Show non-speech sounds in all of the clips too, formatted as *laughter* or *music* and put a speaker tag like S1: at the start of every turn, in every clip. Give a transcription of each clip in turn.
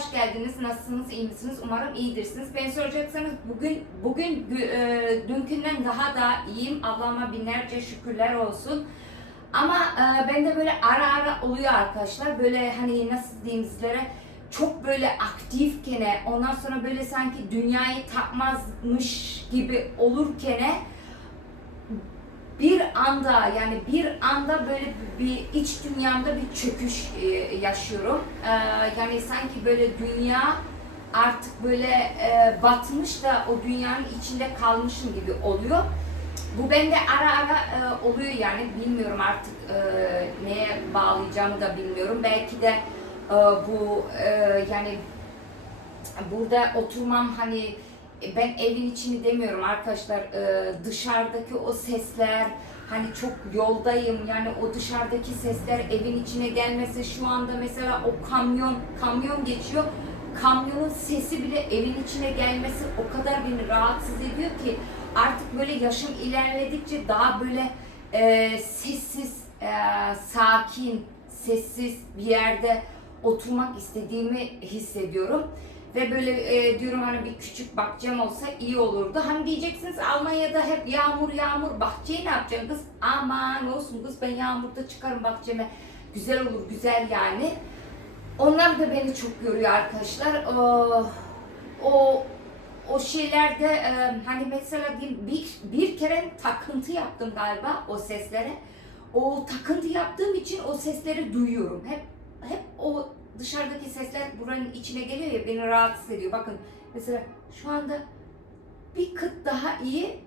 S1: hoş geldiniz. Nasılsınız, iyi misiniz? Umarım iyidirsiniz. Beni soracaksanız bugün bugün gü- e, dünkünden daha da iyiyim. Allah'ıma binlerce şükürler olsun. Ama e, bende böyle ara ara oluyor arkadaşlar. Böyle hani nasıl diyeyim sizlere çok böyle aktifkene ondan sonra böyle sanki dünyayı takmazmış gibi olurkene bir anda yani bir anda böyle bir iç dünyamda bir çöküş e, yaşıyorum. E, yani sanki böyle dünya artık böyle e, batmış da o dünyanın içinde kalmışım gibi oluyor. Bu bende ara ara oluyor yani bilmiyorum artık e, neye bağlayacağımı da bilmiyorum. Belki de bu yani burada oturmam hani ben evin içini demiyorum arkadaşlar. E, dışarıdaki o sesler hani çok yoldayım. Yani o dışarıdaki sesler evin içine gelmesi şu anda mesela o kamyon kamyon geçiyor. Kamyonun sesi bile evin içine gelmesi o kadar beni rahatsız ediyor ki artık böyle yaşım ilerledikçe daha böyle e, sessiz e, sakin sessiz bir yerde oturmak istediğimi hissediyorum. Ve böyle e, diyorum hani bir küçük bahçem olsa iyi olurdu. Hani diyeceksiniz Almanya'da hep yağmur yağmur bahçeyi ne yapacaksın kız? Aman olsun kız ben yağmurda çıkarım bahçeme. Güzel olur güzel yani. Onlar da beni çok yoruyor arkadaşlar. O, o o şeylerde e, hani mesela diyeyim bir, bir kere takıntı yaptım galiba o seslere. O takıntı yaptığım için o sesleri duyuyorum. Hep hep o dışarıdaki sesler buranın içine geliyor ya beni rahatsız ediyor. Bakın mesela şu anda bir kıt daha iyi.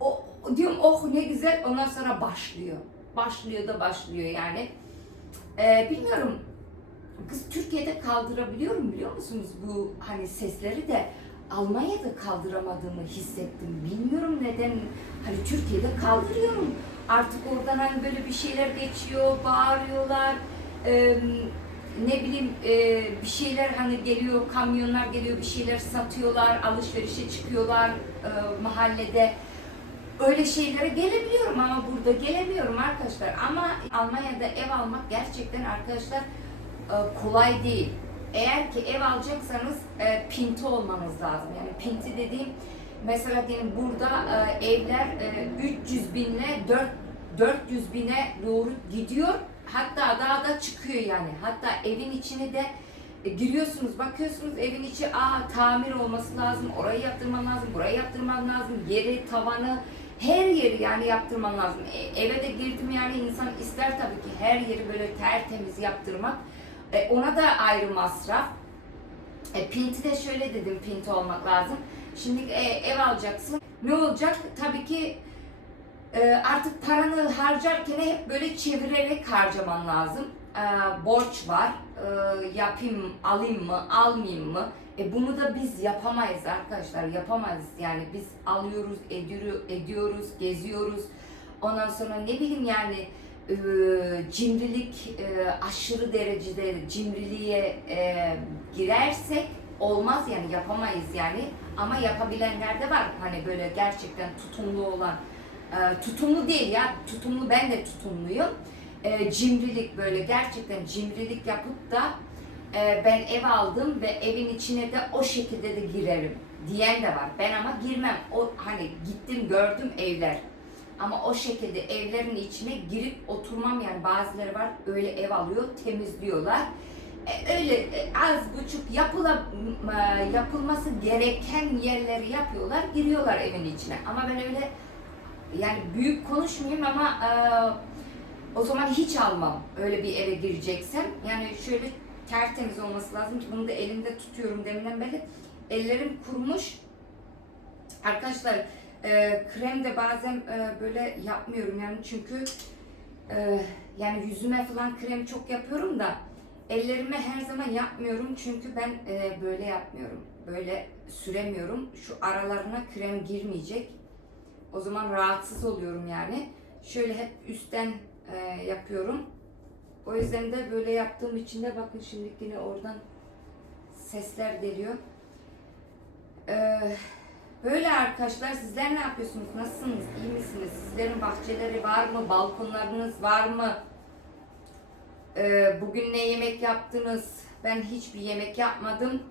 S1: O diyorum oh ne güzel ondan sonra başlıyor. Başlıyor da başlıyor yani. Ee, bilmiyorum. Kız Türkiye'de kaldırabiliyorum biliyor musunuz bu hani sesleri de Almanya'da kaldıramadığımı hissettim. Bilmiyorum neden hani Türkiye'de kaldırıyorum. Artık oradan hani böyle bir şeyler geçiyor, bağırıyorlar. Ee, ne bileyim e, bir şeyler hani geliyor, kamyonlar geliyor, bir şeyler satıyorlar, alışverişe çıkıyorlar e, mahallede. Öyle şeylere gelebiliyorum ama burada gelemiyorum arkadaşlar. Ama Almanya'da ev almak gerçekten arkadaşlar e, kolay değil. Eğer ki ev alacaksanız e, pinti olmanız lazım. Yani pinti dediğim mesela diyelim burada e, evler e, 300 binle 4 400 bine doğru gidiyor. Hatta daha da çıkıyor yani. Hatta evin içine de e, giriyorsunuz, bakıyorsunuz evin içi aa tamir olması lazım, orayı yaptırman lazım, burayı yaptırman lazım, yeri, tavanı, her yeri yani yaptırman lazım. E, eve de girdim yani insan ister tabii ki her yeri böyle tertemiz yaptırmak. E, ona da ayrı masraf. E, pinti de şöyle dedim pinti olmak lazım. Şimdi e, ev alacaksın. Ne olacak? Tabii ki e, artık paranı harcarken hep böyle çevirerek harcaman lazım. E, borç var. E, yapayım, alayım mı, almayayım mı? E, bunu da biz yapamayız arkadaşlar. Yapamayız yani. Biz alıyoruz, ediyoruz geziyoruz. Ondan sonra ne bileyim yani e, cimrilik e, aşırı derecede cimriliğe e, girersek olmaz yani yapamayız yani ama yapabilenler de var hani böyle gerçekten tutumlu olan e, tutumlu değil ya. Tutumlu ben de tutumluyum. E, cimrilik böyle gerçekten cimrilik yapıp da e, ben ev aldım ve evin içine de o şekilde de girerim diyen de var. Ben ama girmem. O hani gittim gördüm evler. Ama o şekilde evlerin içine girip oturmam yani. Bazıları var öyle ev alıyor temizliyorlar. E, öyle e, az buçuk yapıla, e, yapılması gereken yerleri yapıyorlar, giriyorlar evin içine. Ama ben öyle yani büyük konuşmayayım ama e, o zaman hiç almam öyle bir eve gireceksem. Yani şöyle tertemiz olması lazım ki bunu da elimde tutuyorum deminden beri. Ellerim kurumuş. Arkadaşlar e, krem de bazen e, böyle yapmıyorum yani çünkü e, yani yüzüme falan krem çok yapıyorum da ellerime her zaman yapmıyorum çünkü ben e, böyle yapmıyorum. Böyle süremiyorum. Şu aralarına krem girmeyecek. O zaman rahatsız oluyorum yani. Şöyle hep üstten e, yapıyorum. O yüzden de böyle yaptığım için de bakın şimdi yine oradan sesler geliyor. Eee Böyle arkadaşlar sizler ne yapıyorsunuz? Nasılsınız? İyi misiniz? Sizlerin bahçeleri var mı? Balkonlarınız var mı? Ee, bugün ne yemek yaptınız? Ben hiçbir yemek yapmadım.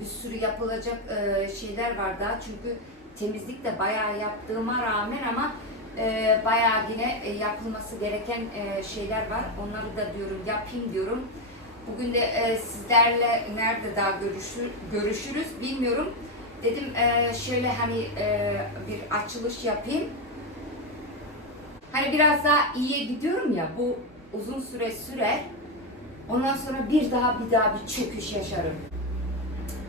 S1: Bir sürü yapılacak e, şeyler var daha çünkü temizlik de bayağı yaptığıma rağmen ama e, bayağı yine e, yapılması gereken e, şeyler var. Onları da diyorum yapayım diyorum. Bugün de e, sizlerle nerede daha görüşür, görüşürüz bilmiyorum. Dedim e, şöyle hani e, bir açılış yapayım. Hani biraz daha iyiye gidiyorum ya bu uzun süre sürer. Ondan sonra bir daha bir daha bir çöküş yaşarım.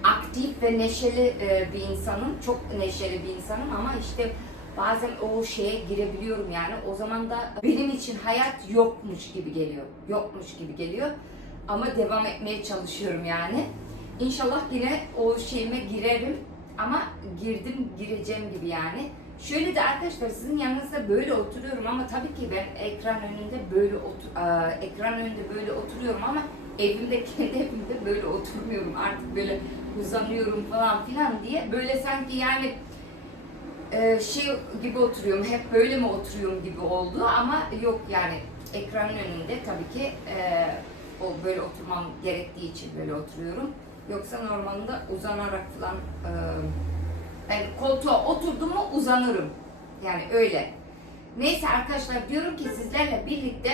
S1: Aktif ve neşeli e, bir insanım. Çok neşeli bir insanım ama işte bazen o şeye girebiliyorum yani. O zaman da benim için hayat yokmuş gibi geliyor. Yokmuş gibi geliyor. Ama devam etmeye çalışıyorum yani. İnşallah yine o şeyime girerim. Ama girdim gireceğim gibi yani. Şöyle de arkadaşlar sizin yanınızda böyle oturuyorum ama tabii ki ben ekran önünde böyle otur Aa, ekran önünde böyle oturuyorum ama evimde *laughs* kendi evimde böyle oturmuyorum artık böyle uzanıyorum falan filan diye böyle sanki yani e, şey gibi oturuyorum hep böyle mi oturuyorum gibi oldu ama yok yani ekranın önünde tabii ki e, o böyle oturmam gerektiği için böyle oturuyorum yoksa normalde uzanarak falan e, yani koltuğa oturdum mu uzanırım. Yani öyle. Neyse arkadaşlar diyorum ki sizlerle birlikte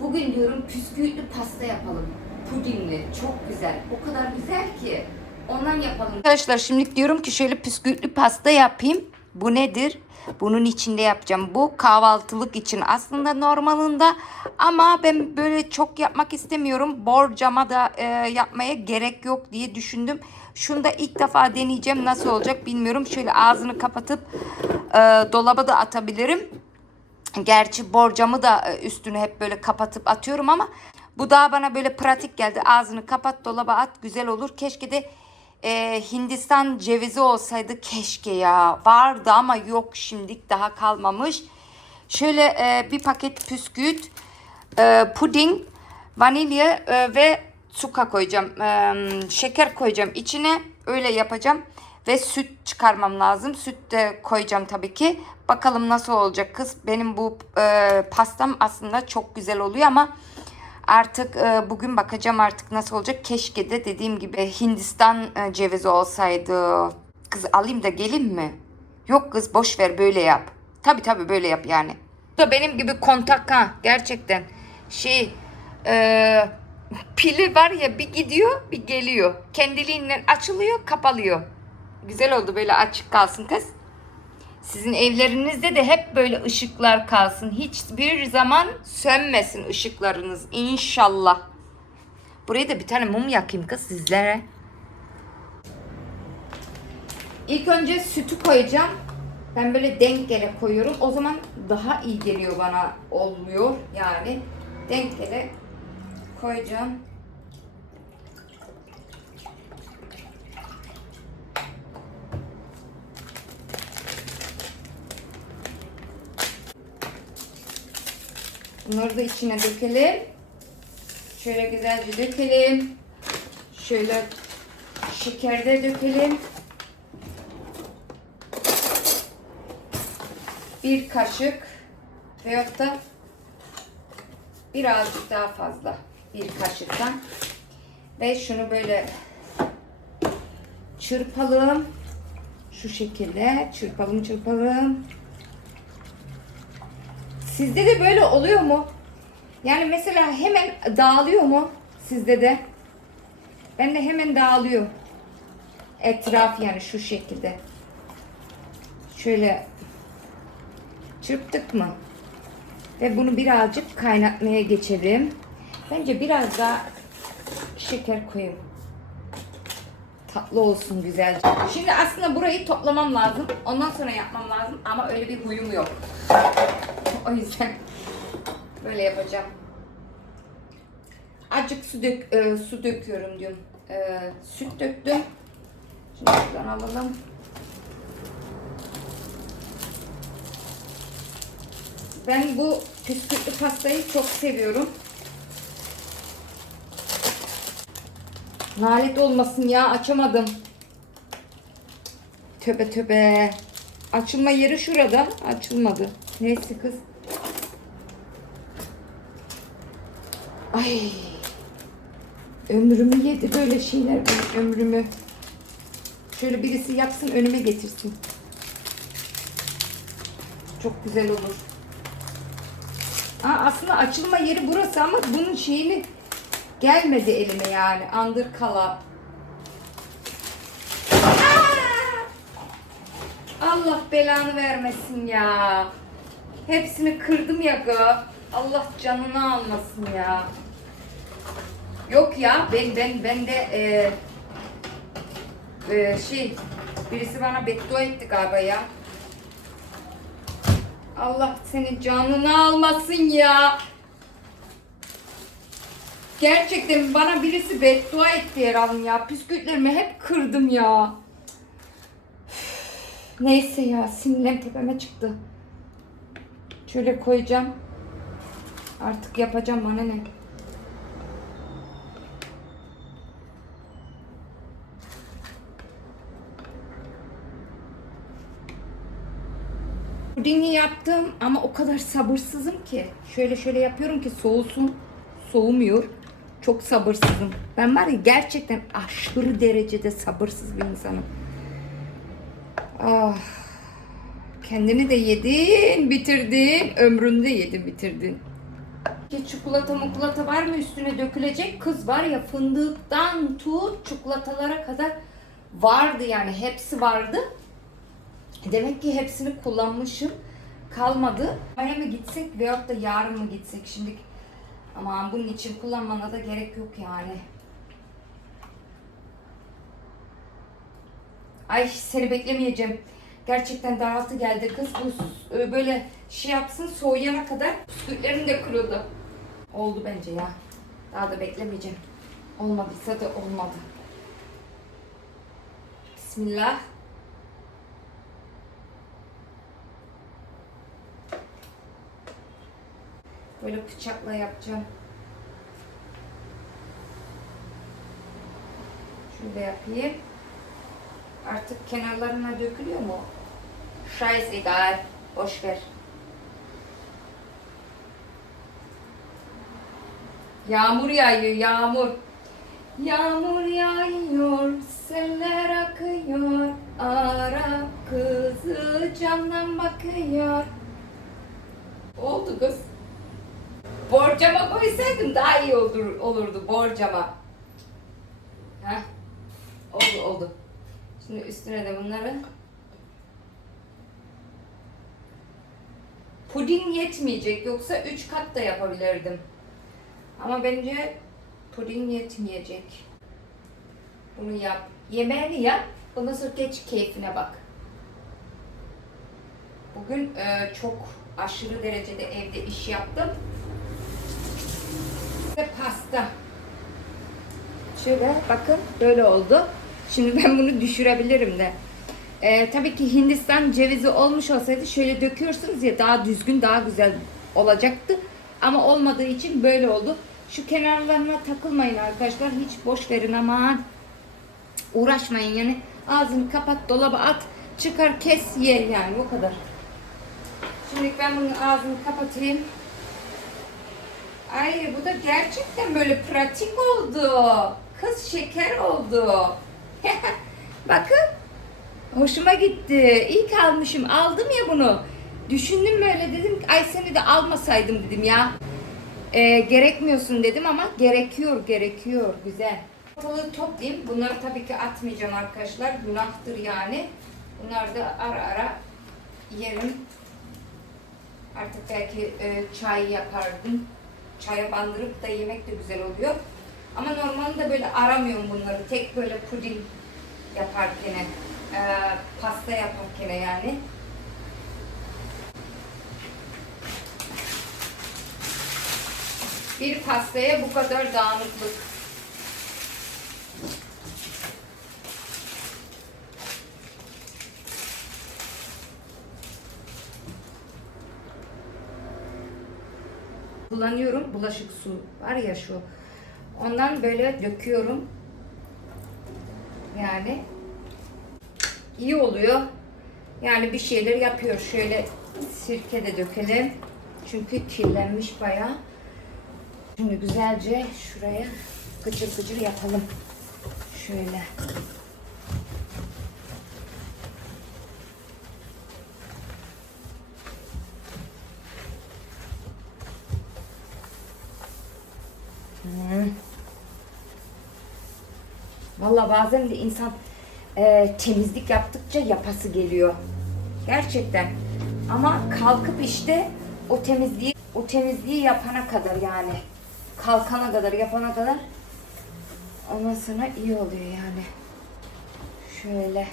S1: bugün diyorum püsküvütlü pasta yapalım. Pudingli. Çok güzel. O kadar güzel ki. Ondan yapalım. Arkadaşlar şimdi diyorum ki şöyle püsküvütlü pasta yapayım. Bu nedir? Bunun içinde yapacağım. Bu kahvaltılık için aslında normalinde ama ben böyle çok yapmak istemiyorum. Borcama da e, yapmaya gerek yok diye düşündüm. Şunu da ilk defa deneyeceğim. Nasıl olacak bilmiyorum. Şöyle ağzını kapatıp e, dolaba da atabilirim. Gerçi borcamı da e, üstünü hep böyle kapatıp atıyorum ama bu daha bana böyle pratik geldi. Ağzını kapat dolaba at güzel olur. Keşke de e, Hindistan cevizi olsaydı keşke ya. Vardı ama yok şimdilik daha kalmamış. Şöyle e, bir paket püsküvit, e, puding, vanilya e, ve suka koyacağım. E, şeker koyacağım içine. Öyle yapacağım. Ve süt çıkarmam lazım. Süt de koyacağım tabii ki. Bakalım nasıl olacak kız. Benim bu e, pastam aslında çok güzel oluyor ama artık e, bugün bakacağım artık nasıl olacak. Keşke de dediğim gibi Hindistan e, cevizi olsaydı. Kız alayım da gelin mi? Yok kız boş ver böyle yap. Tabii tabii böyle yap yani. Bu da benim gibi kontak ha gerçekten. Şey e, pili var ya bir gidiyor bir geliyor. Kendiliğinden açılıyor kapalıyor. Güzel oldu böyle açık kalsın kız. Sizin evlerinizde de hep böyle ışıklar kalsın. Hiçbir zaman sönmesin ışıklarınız inşallah. Buraya da bir tane mum yakayım kız sizlere. İlk önce sütü koyacağım. Ben böyle denk gele koyuyorum. O zaman daha iyi geliyor bana oluyor yani. Denk gele koyacağım. Bunları da içine dökelim. Şöyle güzelce dökelim. Şöyle şeker de dökelim. Bir kaşık veyahut da birazcık daha fazla bir kaşıktan ve şunu böyle çırpalım. Şu şekilde çırpalım çırpalım. Sizde de böyle oluyor mu? Yani mesela hemen dağılıyor mu sizde de? Ben de hemen dağılıyor. Etraf yani şu şekilde. Şöyle çırptık mı? Ve bunu birazcık kaynatmaya geçelim. Bence biraz daha şeker koyayım. Tatlı olsun güzelce. Şimdi aslında burayı toplamam lazım. Ondan sonra yapmam lazım. Ama öyle bir huyum yok. O yüzden *laughs* böyle yapacağım. Azıcık su dök e, su döküyorum diyorum. E, süt döktüm. Şimdi şuradan alalım. Ben bu püskürtlü pastayı çok seviyorum. Nalet olmasın ya açamadım. Töbe töbe. Açılma yeri şurada. Açılmadı. Neyse kız. Ay
S2: Ömrümü yedi böyle şeyler ömrümü. Şöyle birisi yapsın önüme getirsin. Çok güzel olur. Aa, aslında açılma yeri burası ama bunun şeyini gelmedi elime yani. Andır kala. Allah belanı vermesin ya. Hepsini kırdım ya gı. Allah canını almasın ya. Yok ya ben ben ben de e, e, şey birisi bana beddua etti galiba ya. Allah senin canını almasın ya. Gerçekten bana birisi beddua etti herhalde ya. Püskürtlerimi hep kırdım ya. Neyse ya sinirlerim tepeme çıktı. Şöyle koyacağım. Artık yapacağım bana ne. Pudingi yaptım ama o kadar sabırsızım ki. Şöyle şöyle yapıyorum ki soğusun. Soğumuyor. Çok sabırsızım. Ben var ya gerçekten aşırı derecede sabırsız bir insanım. Ah. Kendini de yedin, bitirdin. Ömrünü de yedin, bitirdin. Ki çikolata mukulata var mı üstüne dökülecek? Kız var ya fındıktan tut çikolatalara kadar vardı yani hepsi vardı. Demek ki hepsini kullanmışım. Kalmadı. Aya mı gitsek veyahut da yarın mı gitsek şimdi? Aman bunun için kullanmana da gerek yok yani. Ay seni beklemeyeceğim. Gerçekten daraltı geldi kız. Bu s- böyle şey yapsın soğuyana kadar bisküvilerim de kırıldı. Oldu bence ya. Daha da beklemeyeceğim. Olmadıysa da olmadı. Bismillah. Böyle bıçakla yapacağım. Şöyle yapayım. Artık kenarlarına dökülüyor mu? Scheißegal. Boş ver. Yağmur yağıyor, yağmur. Yağmur yağıyor, seller akıyor. Arap kızı camdan bakıyor. Oldu kız. Borcama koysaydım daha iyi olur, olurdu borcama. Heh. Oldu oldu. Şimdi üstüne de bunları Puding yetmeyecek yoksa 3 kat da yapabilirdim. Ama bence puding yetmeyecek. Bunu yap. Yemeğini yap. Ondan sonra geç keyfine bak. Bugün e, çok aşırı derecede evde iş yaptım. Ve pasta. Şöyle bakın böyle oldu. Şimdi ben bunu düşürebilirim de. Ee, tabii ki Hindistan cevizi olmuş olsaydı şöyle döküyorsunuz ya daha düzgün daha güzel olacaktı. Ama olmadığı için böyle oldu. Şu kenarlarına takılmayın arkadaşlar. Hiç boş verin aman. Uğraşmayın yani. Ağzını kapat dolaba at. Çıkar kes ye yani o kadar. Şimdi ben bunun ağzını kapatayım. Ay bu da gerçekten böyle pratik oldu. Kız şeker oldu. *laughs* Bakın. Hoşuma gitti. İyi ki almışım. Aldım ya bunu. Düşündüm böyle dedim ay seni de almasaydım dedim ya. Ee, gerekmiyorsun dedim ama gerekiyor gerekiyor. Güzel. Ortalığı toplayayım. Bunları tabii ki atmayacağım arkadaşlar. Günahtır yani. Bunları da ara ara yerim. Artık belki e, çay yapardım. Çaya bandırıp da yemek de güzel oluyor. Ama normalde böyle aramıyorum bunları. Tek böyle puding yaparken, e, pasta yaparken yani. Bir pastaya bu kadar dağınıklık. kullanıyorum. Bulaşık su var ya şu. Ondan böyle döküyorum. Yani iyi oluyor. Yani bir şeyler yapıyor. Şöyle sirke de dökelim. Çünkü kirlenmiş bayağı. Şimdi güzelce şuraya Pıcır pıcır yapalım. Şöyle. Hmm. Valla bazen de insan e, temizlik yaptıkça yapası geliyor. Gerçekten. Ama kalkıp işte o temizliği o temizliği yapana kadar yani kalkana kadar yapana kadar ondan sonra iyi oluyor yani. Şöyle.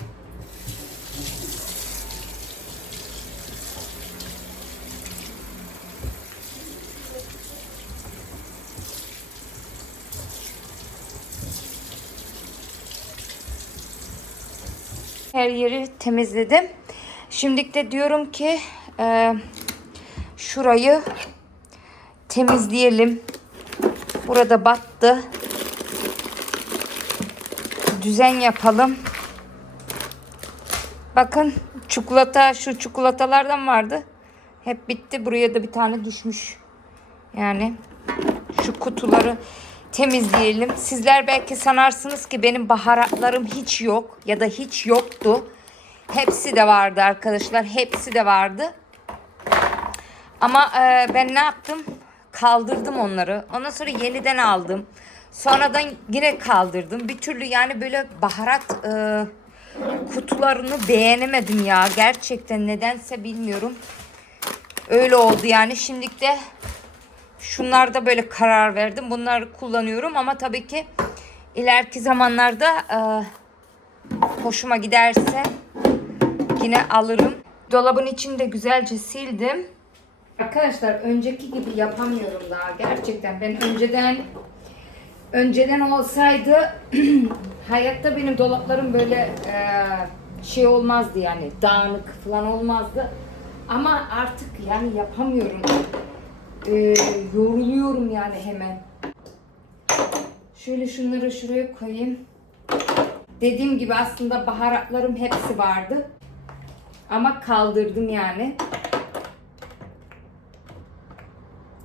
S2: Her yeri temizledim. Şimdi de diyorum ki e, şurayı temizleyelim. Burada battı. Düzen yapalım. Bakın çikolata şu çikolatalardan vardı. Hep bitti. Buraya da bir tane düşmüş. Yani şu kutuları temizleyelim. Sizler belki sanarsınız ki benim baharatlarım hiç yok ya da hiç yoktu. Hepsi de vardı arkadaşlar. Hepsi de vardı. Ama e, ben ne yaptım? Kaldırdım onları. Ondan sonra yeniden aldım. Sonradan yine kaldırdım. Bir türlü yani böyle baharat e, kutularını beğenemedim ya. Gerçekten nedense bilmiyorum. Öyle oldu yani. Şimdilik de şunlarda böyle karar verdim. Bunları kullanıyorum ama tabii ki ileriki zamanlarda e, hoşuma giderse yine alırım. Dolabın içini de güzelce sildim. Arkadaşlar önceki gibi yapamıyorum daha. Gerçekten ben önceden önceden olsaydı *clears throat* hayatta benim dolaplarım böyle e, şey olmazdı yani dağınık falan olmazdı. Ama artık yani yapamıyorum. E, yoruluyorum yani hemen. Şöyle şunları şuraya koyayım. Dediğim gibi aslında baharatlarım hepsi vardı. Ama kaldırdım yani.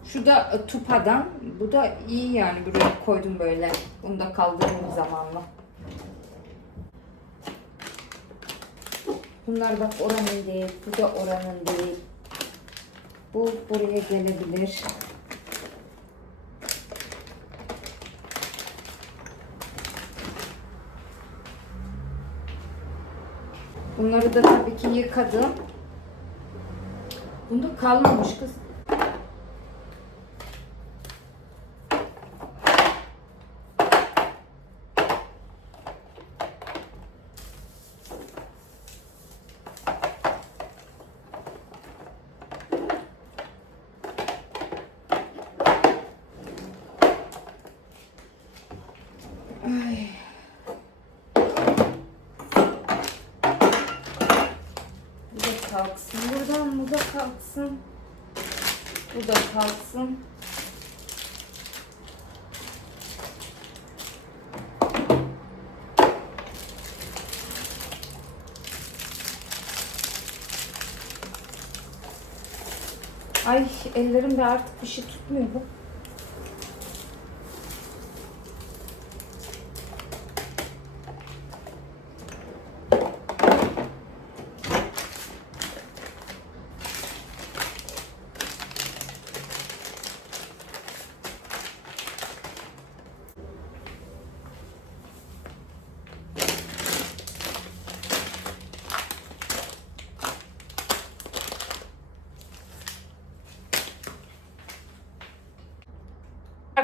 S2: Şu da tupadan. Bu da iyi yani. Buraya koydum böyle. Bunu da kaldırdım zamanla. Bunlar bak oranın değil. Bu da oranın değil. Bu buraya gelebilir. Bunları da tabii ki yıkadım. Bunda kalmamış kız. Ay. Bu da kalksın. Buradan bu da kalksın. Bu da kalksın. Ay ellerim de artık bir şey tutmuyor.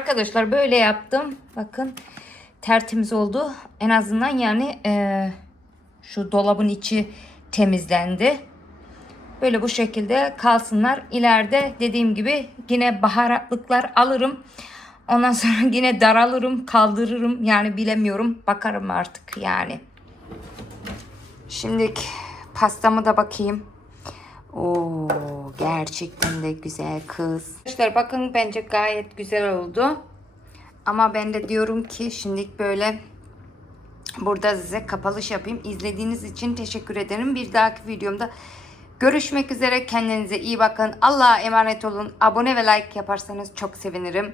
S2: Arkadaşlar böyle yaptım. Bakın tertemiz oldu. En azından yani eee, şu dolabın içi temizlendi. Böyle bu şekilde kalsınlar. İleride dediğim gibi yine baharatlıklar alırım. Ondan sonra *laughs* yine daralırım, kaldırırım. Yani bilemiyorum. Bakarım artık yani. Şimdi pastamı da bakayım. Oo, gerçekten de güzel kız. Arkadaşlar bakın bence gayet güzel oldu. Ama ben de diyorum ki şimdilik böyle burada size kapanış yapayım. İzlediğiniz için teşekkür ederim. Bir dahaki videomda görüşmek üzere. Kendinize iyi bakın. Allah'a emanet olun. Abone ve like yaparsanız çok sevinirim.